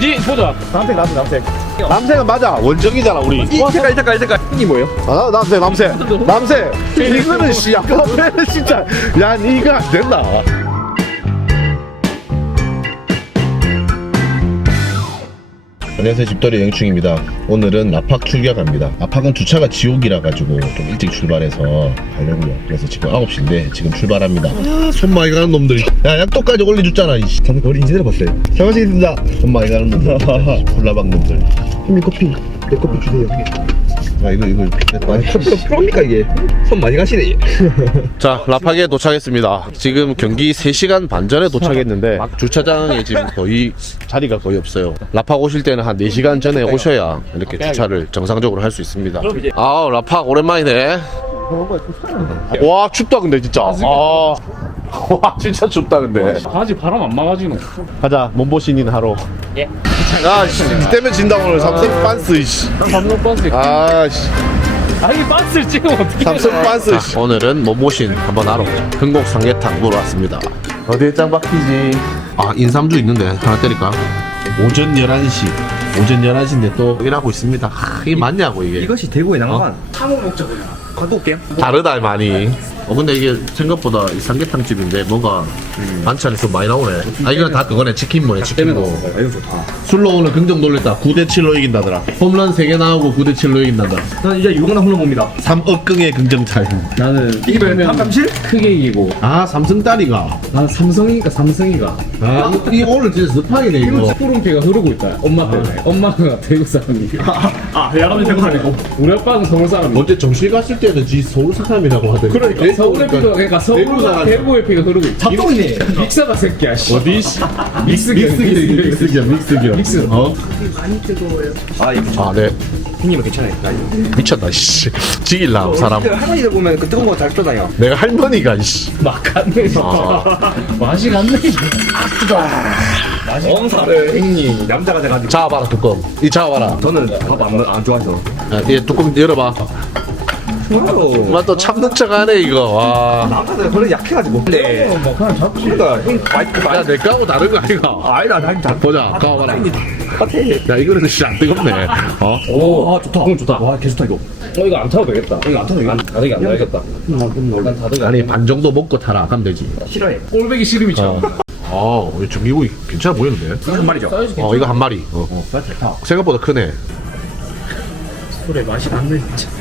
니 보자. 남색 남색 남색. 남색은 맞아. 원정이잖아 우리. 이 색깔 이 색깔 이 색깔. 이 뭐예요? 아 남색 남색. 남색. 이거는 씨 아까는 진짜. 야 이거 안 된다 안녕하세요. 집돌이 영충입니다. 오늘은 아팍 출격합니다. 아팍은 주차가 지옥이라 가지고 좀 일찍 출발해서 가려고요. 그래서 지금 9시인데 지금 출발합니다. 아, 손 많이 가는 놈들이. 야 약도까지 올려줬잖아 이씨. 저는 머리 인지대를 봤어요. 잘 마시겠습니다. 손 많이 가는 놈들. 굴라방 놈들. 형님 커피. 내 커피 주세요 아 이거 이거 아니 커피가 필요합니까 이게 손 많이 가시네 자 라팍에 도착했습니다 지금 경기 3시간 반 전에 도착했는데 주차장에 지금 거의 자리가 거의 없어요 라팍 오실 때는 한 4시간 전에 오셔야 이렇게 주차를 정상적으로 할 수 있습니다 아 라팍 오랜만이네 와 춥다 근데 진짜 아. 와 진짜 춥다 근데. 바지 바람 안 막아지노. 가자 몸보신인 하러. 예. 야 씨, 때문에 진다 오늘 삼성 반스 씨. 삼성 반스. 아씨. 아니 반스를 찍으면 어떻게? 삼성 반스 씨. 오늘은 몸보신 한번 하러 흥곡 삼계탕 보러 왔습니다. 어디에 짱 박히지? 아 인삼주 있는데 하나 때릴까? 오전 11시. 오전 11시인데 또 일하고 있습니다. 하, 이게 맞냐고 이게. 이것이 대구의 낭만. 탕후 먹자 그냥 갖고 올게요. 다르다 많이 어 근데 이게 생각보다 이 삼계탕 집인데 뭔가 반찬이 좀 많이 나오네. 아 이건 다 그거네. 치킨무네 치킨무 아 이거 좋다. 술로 오늘 긍정 놀랬다. 9대 7로 이긴다더라. 홈런 3개 나오고 9대 7로 이긴다다 난 이제 유건아 홈런 봅니다. 3억경의 긍정 차이. 나는 이기면 삼삼실? 크게 이기고. 아 삼성 딸이가. 난 삼성이니까 삼성이가. 아이 오늘 진짜 스파이네 이거. 푸른피가 흐르고 있다. 엄마 때문에. 엄마가 대구 사람이고. 아 야람이 대구 사람이고. 우리 아빠는 서울 사람이고. 어제 정실 갔을 때는 지 서울 사람이라고 하더니. 그러니까 서울의 피가 그러니까 서울 대구 사람. 대구의 피가 흐르고 있다. 잡동이네 믹서가 새끼야. 씨. 어디 씨 믹스 믹스기 믹스기야 믹스기야 믹스. 어? 아 이거 아 네 형님은 괜찮아요 나 이거 미쳤다 씨 지길라 사람 할머니들 보면 그 뜨거운 거잘 떠다녀 내가 할머니가 씨 막 갔네. 아. 맛이 갔네. 영사를 형님 남자가 돼가지고 잡아봐라 뚜껑 이 잡아봐라 저는 밥 안 안 좋아해서 야, 얘 뚜껑 열어봐 좋아요 나또 참는 척 하네 이거 와 남자들 그래 약해가지고 근데 뭐 그냥 잡고 그러니까 형 마이크 야, 내 까고 다른 거 아이가? 아니다 난 잘. 보자, 까봐라. 같아. 야, 이거는 진짜 안 뜨겁네. 어? 오, 아 좋다. 그건 좋다. 와, 개 좋다 이거. 어 이거 안 타도 되겠다. 이거 안 타도 되겠다. 다득이 안 나겠다. 난 다득이 아니, 반 정도 먹고 타라. 가면 되지. 싫어해. 꼴배기 씨름이처럼. 어, 이 전기구이 괜찮아 보이는데? 무슨 말이죠? 사이즈 어, 이거 한 마리. 어. 좋다. 생각보다 크네. 술에 맛이 났네 진짜.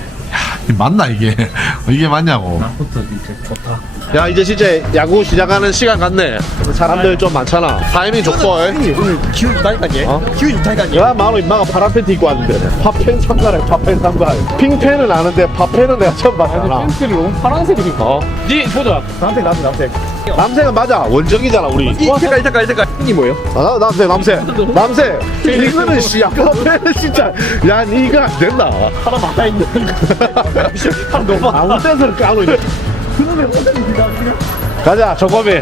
맞나, 이게? 이게 맞냐고. 나부터 이제 좋다. 야, 이제 진짜 야구 시작하는 시간 같네. 사람들 좀 많잖아. 타이밍 좋고. 오늘 기운 좋다니까요. 어? 기운 좋다니까요. 야, 마로 임마가 파란 팬티 입고 왔는데. 팝팬 삼가래, 팝팬 삼가. 핑팬은 아는데 팝팬은 내가 처음 봤잖아. 팬티를 너무 파란색이니까. 어? 니 보자. 남색 남색 남색. 남색은 맞아. 원정이잖아, 우리. 이 색깔 이 색깔 이 색깔. 형님 뭐예요? 아, 남색, 남색, 남색. 이거는 씨, 아까는 진짜, 야, 니 이거 안 된다. 하나 맞아 있는. 하나 너무 아무 데서를 까고 있네. 가자, 조코비.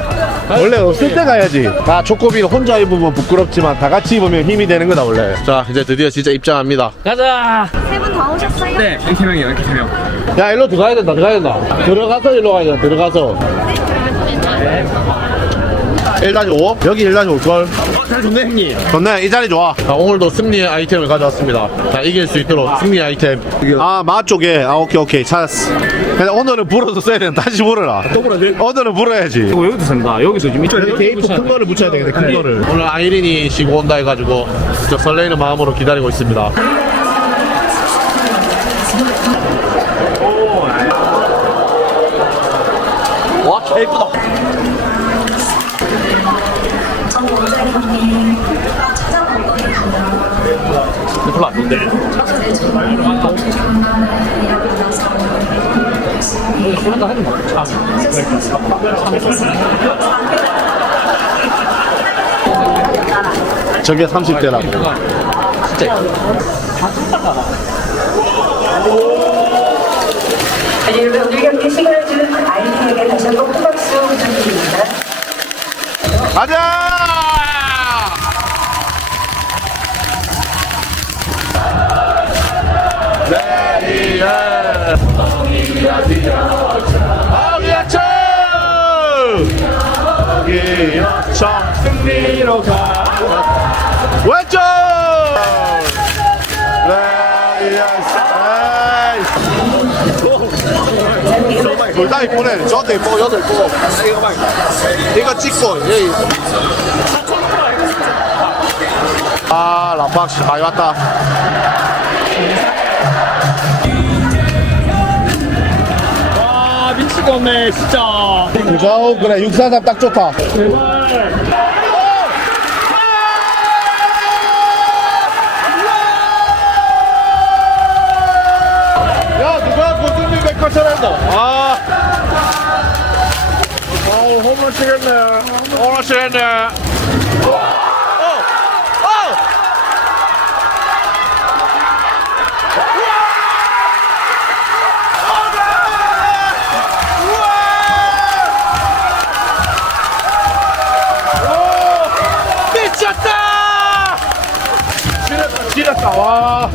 원래 없을 때 가야지. 아, 조코비는 혼자 입으면 부끄럽지만 다 같이 입으면 힘이 되는 거다, 원래. 자, 이제 드디어 진짜 입장합니다. 가자. 세 분 다 오셨어요? 네, 이렇게 명이에요. 이렇게 명. 야, 일로 들어가야 된다, 들어가야 된다. 들어가서 일로 가야 된다, 들어가서. 1-5? 여기 1-5걸. 어, 잘 좋네 형님. 좋네, 이 자리 좋아. 자, 오늘도 승리의 아이템을 가져왔습니다. 자, 이길 수 있도록 승리 아이템. 아, 마 쪽에. 아, 오케이, 오케이. 찾았어. 근데 오늘은 불어서 써야 된다. 다시 불어라. 또 보라 돼. 오늘은 불어야지. 이거 여기도 산다. 여기서 지금 이쪽 테이프 큰 거를 붙여야 되겠네, 큰 거를. 오늘 아이린이 쉬고 온다 해가지고, 진짜 설레이는 마음으로 기다리고 있습니다. 와, 개 예쁘다. 별로 안 좋은데. 저게 30대라고. 여러분 오늘 경기 시간을 준 아이팀에게 다시 한번 큰 박수 부탁드립니다. 가자! 아기야청! 아기야청 승리로 가 왼쪽! 둘다 이쁘네. 저도 이쁘고, 여도 이쁘고. 이거 봐. 이거 찍고, 여기. 아, 라팍 많이 왔다. 아 미치겠네 진짜 그죠? 그래, 육사삼 딱 좋다. 야, 백화점 했다. 아. 아우, 홈런 치겠네. 홈런 치겠네. 어! 어! 미쳤다! 지렸다, 지렸다, 와.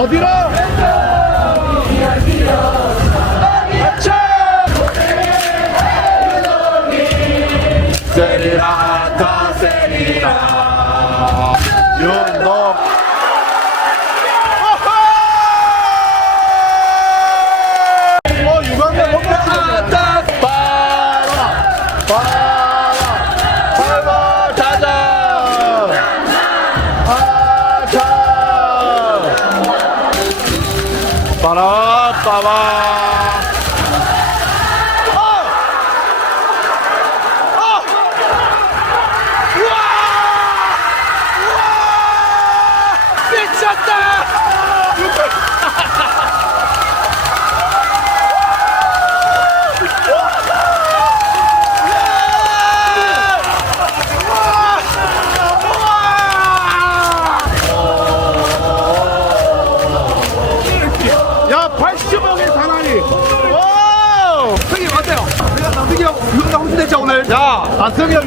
어디로? 다어 유광대 다 빠라 빠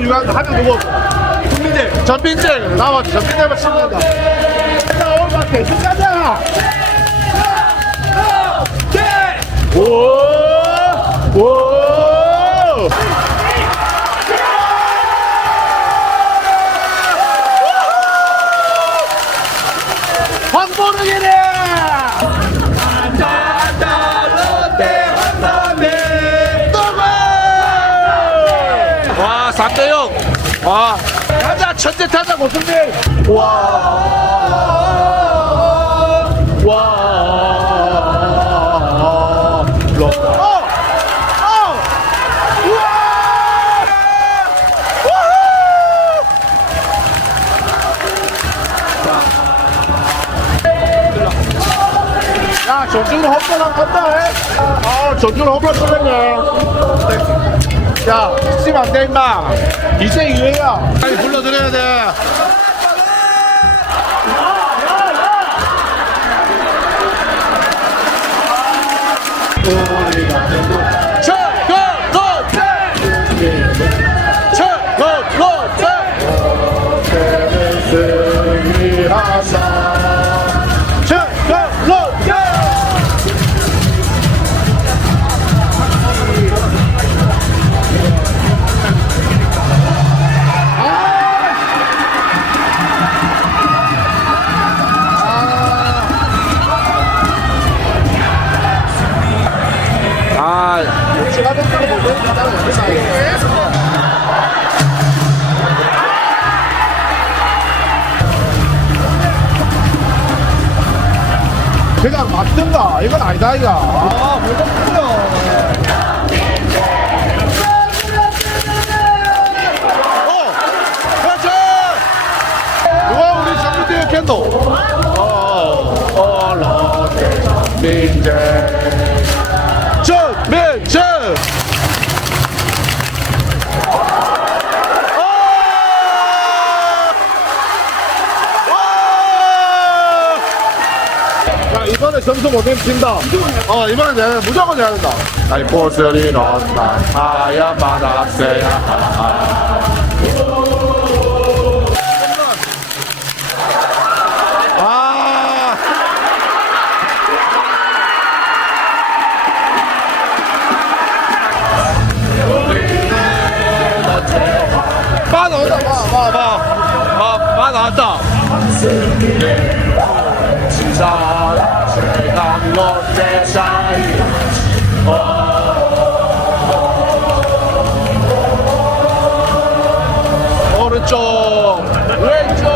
유관 하면 누구? 국민들 전빈재 나와 전빈재만 치면 된다. 자, 오늘 밖에 가자. 오, 3대0 와. 아. 가자, 천재 타자, 고승민. 와. 안 간다, 해. 아, 저쪽으로 헛발 쏘겠네. 야, 쓰면 안 돼, 임마. 이제 유해야. 빨리 불러드려야 돼. 승리하사 그냥 맞든가 이건 아니다 이가 아어 그렇지 누가 우리 전문대 캔도 어 롯데 민재 전민재 점수 못 내면 진다. 어 이번에 내야 무조건 내야 된다. 아니 보슬이 넣었다. 하얀 바닥새야 오른쪽 왼쪽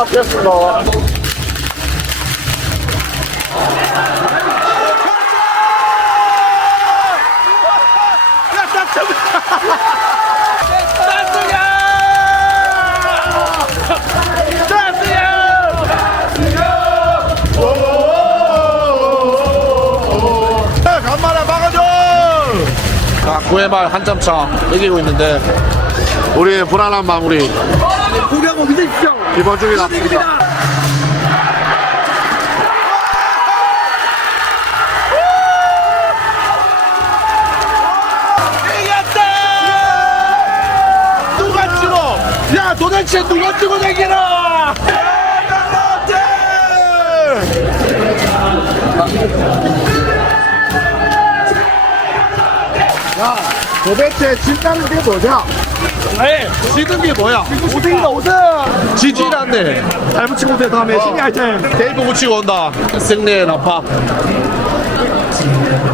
하나 피했습니다. 간만에 막아줘! 자, 9회 말 한점 차 이기고 있는데 우리의 불안한 마무리 포기하고 믿으십시오. 이번 주에 났습니다. 이겼다! 누가 찍어? 야 도대체 누가 찍어 내기라? 도대체 진짜는 게 뭐냐? 에 지는 게 뭐야? 우승이다 우승. 지질 않네. 잘 붙이고 오세요 다음에 신기 아이템. 테이프 붙이고 온다. 승리의 라팍.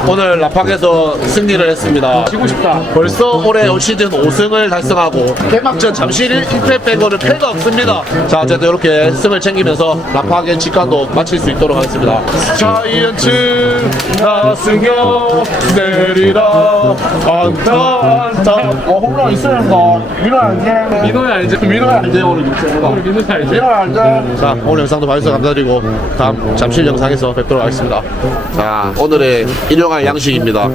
오늘 라팍에서 승리를 했습니다. 지고 싶다. 벌써 올해 올 시즌 5승을 달성하고 개막전 잠실 1패 빼고는 패가 없습니다. 자, 어쨌든 이렇게 승을 챙기면서 라팍의 직관도 마칠 수 있도록 하겠습니다. 자이언츠 나승엽 내리라. 안타 안타 어 홈런 있어야 한다 민호 알제 민호야 알제 민호야 알제 오늘 민호야 알제 자 오늘 영상도 봐주셔서 감사드리고 다음 잠실 영상에서 뵙도록 하겠습니다. 자 오늘의 일용할 양식입니다